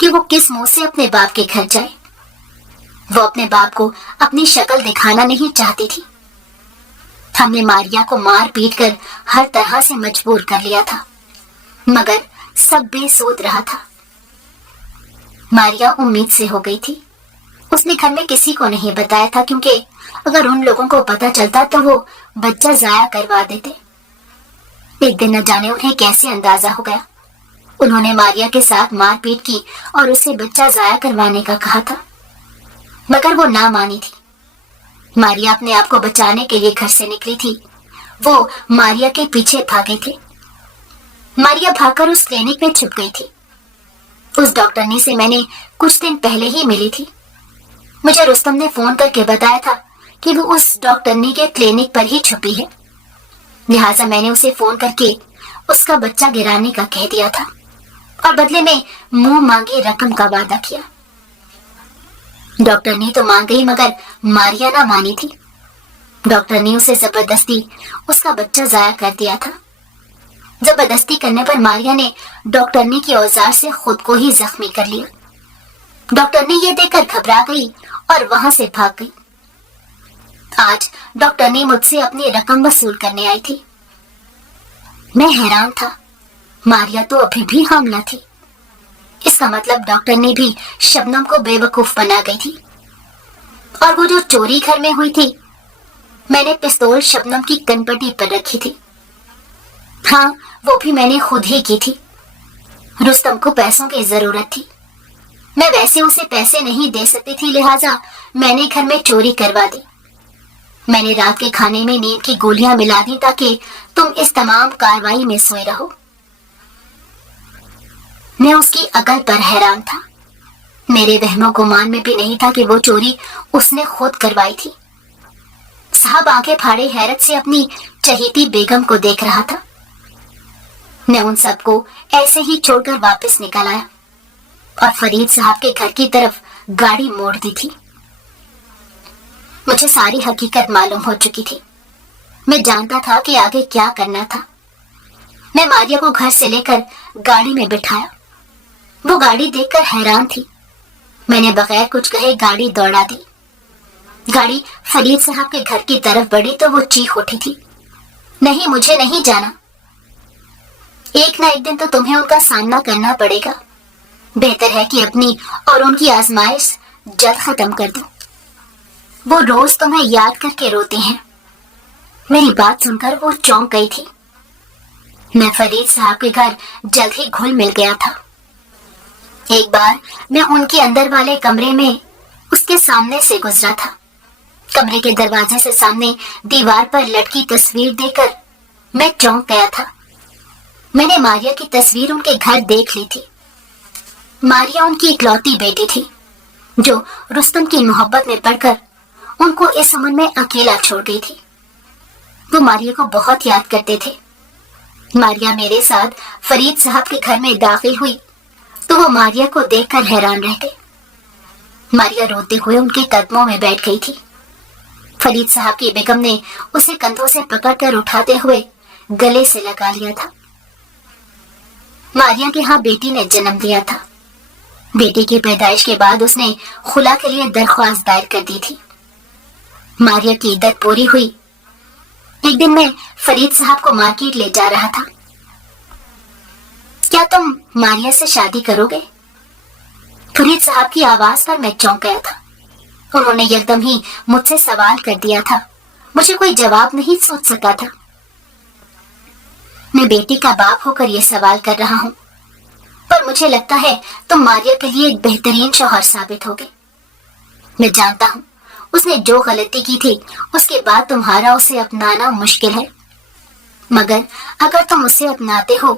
कि वो किस मुंह से अपने बाप के घर जाए। वो अपने बाप को अपनी शक्ल दिखाना नहीं चाहती थी। हमने मारिया को मार पीट कर हर तरह से मजबूर कर लिया था, मगर सब बेसूद रहा था। मारिया उम्मीद से हो गई थी। उसने घर में किसी को नहीं बताया था, क्योंकि अगर उन लोगों को पता चलता तो वो बच्चा जाया करवा देते। एक दिन न जाने उन्हें कैसे अंदाजा हो गया, उन्होंने मारिया के साथ मारपीट की और उसे बच्चा जाया करवाने का कहा था, मगर वो ना मानी थी। मारिया अपने आप को बचाने के लिए घर से निकली थी। वो मारिया के पीछे भागे थे। मारिया भागकर उस क्लिनिक में छुप गई थी। उस डॉक्टरनी से मैंने कुछ दिन पहले ही मिली थी। मुझे रुस्तम ने फोन करके बताया था कि वो उस डॉक्टरनी के क्लिनिक पर ही छुपी है, लिहाजा मैंने उसे फोन करके उसका बच्चा गिराने का कह दिया था और बदले में मुंह मांगी रकम का वादा किया। डॉक्टरनी तो मान गई, मगर मारिया ना मानी थी। डॉक्टर ने उसे जबरदस्ती उसका बच्चा जाया कर दिया था। जबरदस्ती करने पर मारिया ने डॉक्टरनी के औजार से खुद को ही जख्मी कर लिया। डॉक्टर ने ये देखकर घबरा गई और वहां से भाग गई। आज डॉक्टर ने मुझसे अपनी रकम वसूल करने आई थी। मैं हैरान था, मारिया तो अभी भी हामला थी। इसका मतलब डॉक्टर ने भी शबनम को बेवकूफ बना गई थी। और वो जो चोरी घर में हुई थी, मैंने पिस्तौल शबनम की कनपटी पर रखी थी। हाँ, वो भी मैंने खुद ही की थी। रुस्तम को पैसों की जरूरत थी। मैं वैसे उसे पैसे नहीं दे सकती थी, लिहाजा मैंने घर में चोरी करवा दी। मैंने रात के खाने में नींद की गोलियां मिला दी ताकि तुम इस तमाम कार्रवाई में सोए रहो। मैं उसकी अकल पर हैरान था। मेरे वहमो गुमान में भी नहीं था कि वो चोरी उसने खुद करवाई थी। साहब आंखें फाड़े हैरत से अपनी चहेती बेगम को देख रहा था। मैं उन सबको ऐसे ही छोड़कर वापस निकल आया और फरीद साहब के घर की तरफ गाड़ी मोड़ दी थी। मुझे सारी हकीकत मालूम हो चुकी थी। मैं जानता था कि आगे क्या करना था। मैं मारिया को घर से लेकर गाड़ी में बिठाया। वो गाड़ी देखकर हैरान थी। मैंने बगैर कुछ कहे गाड़ी दौड़ा दी। गाड़ी फरीद साहब के घर की तरफ बढ़ी तो वो चीख उठी थी, नहीं, मुझे नहीं जाना। एक ना एक दिन तो तुम्हें उनका सामना करना पड़ेगा। बेहतर है कि अपनी और उनकी आजमाइश जल्द खत्म कर दो। वो रोज तुम्हें याद करके रोते हैं। मेरी बात सुनकर वो चौंक गई थी। मैं फरीद साहब के घर जल्द ही घुल मिल गया था। एक बार मैं उनके अंदर वाले कमरे में उसके सामने से गुजरा था। कमरे के दरवाजे से सामने दीवार पर लटकी तस्वीर देखकर मैं चौंक गया था। मैंने मारिया की तस्वीर उनके घर देख ली थी। मारिया उनकी इकलौती बेटी थी जो रुस्तम की मोहब्बत में पड़कर उनको इस उम्र में अकेला छोड़ गई थी। वो मारिया को बहुत याद करते थे। मारिया मेरे साथ फरीद साहब के घर में दाखिल हुई तो वो मारिया को देखकर हैरान रह गई। मारिया रोते हुए उनके कदमों में बैठ गई थी। फरीद साहब की बेगम ने उसे कंधों से पकड़कर उठाते हुए गले से लगा लिया था। मारिया के यहाँ बेटी ने जन्म दिया था। बेटी की पैदाइश के बाद उसने खुला के लिए दरख्वास्त दायर कर दी थी। मारिया की इद्दत पूरी हुई। एक दिन मैं फरीद साहब को मार्केट ले जा रहा था। क्या तुम मारिया से शादी करोगे? फरीद साहब की आवाज पर मैं चौंक गया था। उन्होंने एकदम ही मुझसे सवाल कर दिया था। मुझे कोई जवाब नहीं सोच सका था। मैं बेटी का बाप होकर यह सवाल कर रहा हूँ, पर मुझे लगता है तुम मारिया के लिए एक बेहतरीन शौहर साबित होगे। मैं जानता हूँ उसने जो गलती की थी उसके बाद तुम्हारा उसे अपनाना मुश्किल है, मगर अगर तुम उसे अपनाते हो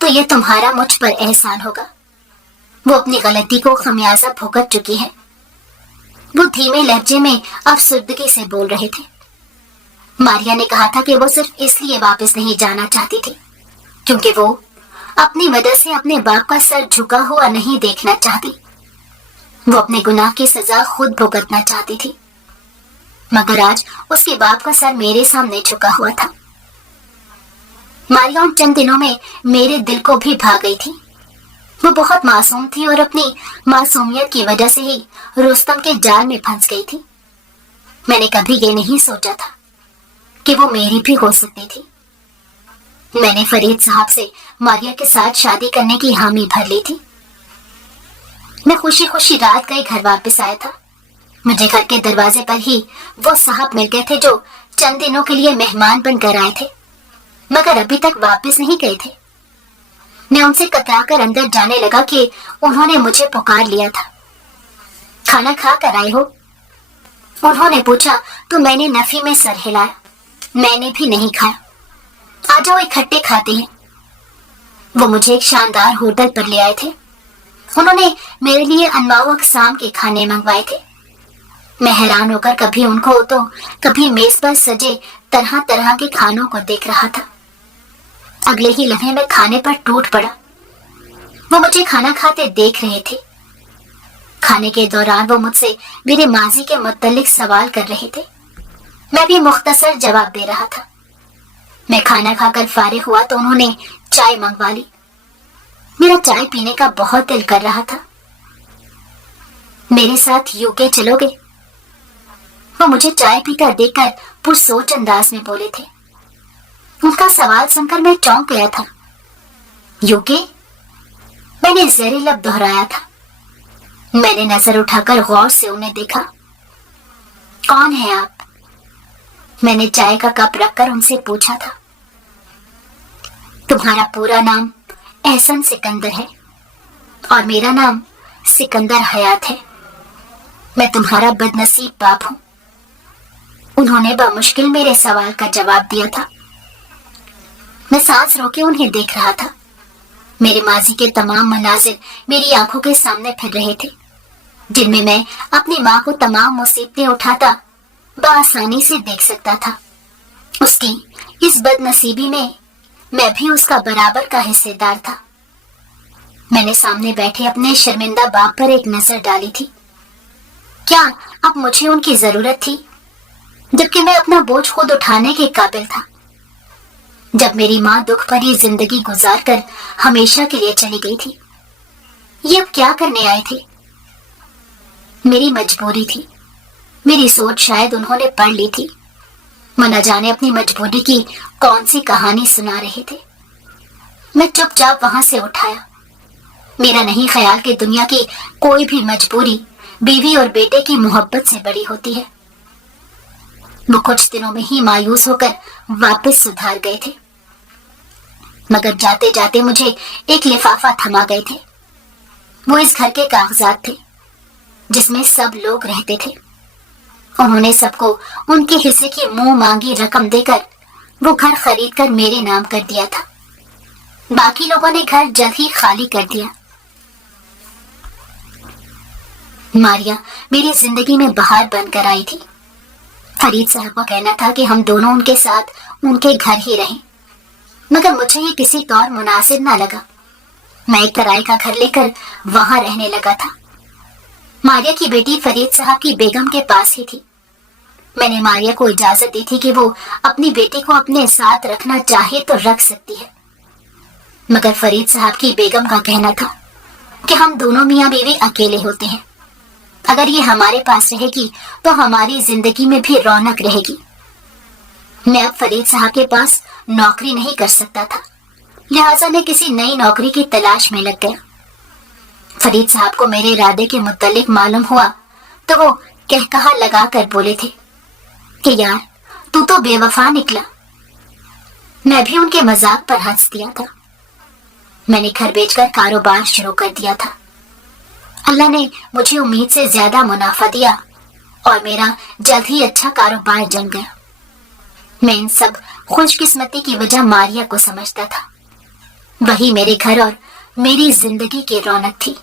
तो ये तुम्हारा मुझ पर एहसान होगा। वो अपनी गलती को खमियाजा भुगत चुकी है। वो धीमे लहजे में अफसुर्दगी से बोल रहे थे। मारिया ने कहा था कि वो सिर्फ इसलिए वापस नहीं जाना चाहती थी क्योंकि वो अपनी वजह से अपने बाप का सर झुका हुआ नहीं देखना चाहती। वो अपने गुनाह की सजा खुद भुगतना चाहती थी, मगर आज उसके बाप का सर मेरे सामने झुका हुआ था। मारिया उन चंद दिनों में मेरे दिल को भी भा गई थी। वो बहुत मासूम थी और अपनी मासूमियत की वजह से ही रुस्तम के जाल में फंस गई थी। मैंने कभी ये नहीं सोचा था कि वो मेरी भी हो सकती थी। मैंने फरीद साहब से मारिया के साथ शादी करने की हामी भर ली थी। मैं खुशी खुशी रात गए घर वापस आया था। मुझे घर के दरवाजे पर ही वो साहब मिल गए थे जो चंद दिनों के लिए मेहमान बनकर आए थे, मगर अभी तक वापस नहीं गए थे। मैं उनसे कतराकर अंदर जाने लगा कि उन्होंने मुझे पुकार लिया था। खाना खा कर आए हो? उन्होंने पूछा तो मैंने नफी में सर हिलाया। मैंने भी नहीं खाया। आ जाओ इकट्ठे खाते हैं। वो मुझे एक शानदार होटल पर ले आए थे। उन्होंने मेरे लिए अनवाऊ अक़साम के खाने मंगवाए थे। मैं हैरान होकर कभी उनको तो कभी मेज पर सजे तरह तरह के खानों को देख रहा था। अगले ही लम्हे में खाने पर टूट पड़ा। वो मुझे खाना खाते देख रहे थे। खाने के दौरान वो मुझसे मेरे माजी के मुत्तलिक सवाल कर रहे थे। मैं भी मुख्तसर जवाब दे रहा था। मैं खाना खाकर फारिग हुआ तो उन्होंने चाय मंगवा ली। मेरा चाय पीने का बहुत दिल कर रहा था। मेरे साथ यूके चलोगे? वो मुझे चाय पीता देखकर पुरसोच अंदाज में बोले थे। उनका सवाल सुनकर मैं चौंक गया था। यूके? मैंने ज़ेरे लब दोहराया था। मैंने नजर उठाकर गौर से उन्हें देखा। कौन है आप? मैंने चाय का कप रखकर उनसे पूछा था। तुम्हारा पूरा नाम एहसन सिकंदर है और मेरा नाम सिकंदर हयात है। मैं तुम्हारा बदनसीब बाप हूं। उन्होंने बमुश्किल मेरे सवाल का जवाब दिया था। मैं सांस रोके उन्हें देख रहा था। मेरे माजी के तमाम मनाजिर मेरी आंखों के सामने फिर रहे थे, जिनमें मैं अपनी माँ को तमाम मुसीबतें उठाता बआसानी से देख सकता था। उसकी इस बदनसीबी में मैं भी उसका बराबर का हिस्सेदार था। मैंने सामने बैठे अपने शर्मिंदा बाप पर एक नजर डाली थी। क्या अब मुझे उनकी जरूरत थी, जबकि मैं अपना बोझ खुद उठाने के काबिल था? जब मेरी माँ दुख भरी जिंदगी गुजार कर हमेशा के लिए चली गई थी, ये अब क्या करने आए थे? मेरी मजबूरी थी। मेरी सोच शायद उन्होंने पढ़ ली थी। न जाने अपनी मजबूरी की कौन सी कहानी सुना रहे थे। मैं चुपचाप वहां से उठाया। मेरा नहीं ख्याल कि दुनिया की कोई भी मजबूरी बीवी और बेटे की मोहब्बत से बड़ी होती है। वो कुछ दिनों में ही मायूस होकर वापस सुधार गए थे, मगर जाते जाते मुझे एक लिफाफा थमा गए थे। वो इस घर के कागजात थे जिसमें सब लोग रहते थे। उन्होंने सबको उनके हिस्से की मुंह मांगी रकम देकर वो घर खरीद कर मेरे नाम कर दिया था। बाकी लोगों ने घर जल्द ही खाली कर दिया। मारिया मेरी जिंदगी में बहार बनकर आई थी। फरीद साहब का कहना था कि हम दोनों उनके साथ उनके घर ही रहें, मगर मुझे ये किसी तौर मुनासिब ना लगा। मैं एक किराए का घर लेकर वहां रहने लगा था। मारिया की बेटी फरीद साहब की बेगम के पास ही थी। मैंने मारिया को इजाजत दी थी कि वो अपनी बेटी को अपने साथ रखना चाहे तो रख सकती है, मगर फरीद साहब की बेगम का कहना था कि हम दोनों मियाँ बीवी अकेले होते हैं। अगर ये हमारे पास रहेगी तो हमारी जिंदगी में भी रौनक रहेगी। मैं अब फरीद साहब के पास नौकरी नहीं कर सकता था, लिहाजा मैं किसी नई नौकरी की तलाश में लग गया। फरीद साहब को मेरे इरादे के मुत्तलिक मालूम हुआ तो वो कहकहा लगा कर बोले थे कि यार तू तो बेवफा निकला। मैं भी उनके मजाक पर हंस दिया था। मैंने घर बेचकर कारोबार शुरू कर दिया था। अल्लाह ने मुझे उम्मीद से ज्यादा मुनाफा दिया और मेरा जल्द ही अच्छा कारोबार जम गया। मैं इन सब खुशकिस्मती की वजह मारिया को समझता था। वही मेरे घर और मेरी जिंदगी की रौनक थी।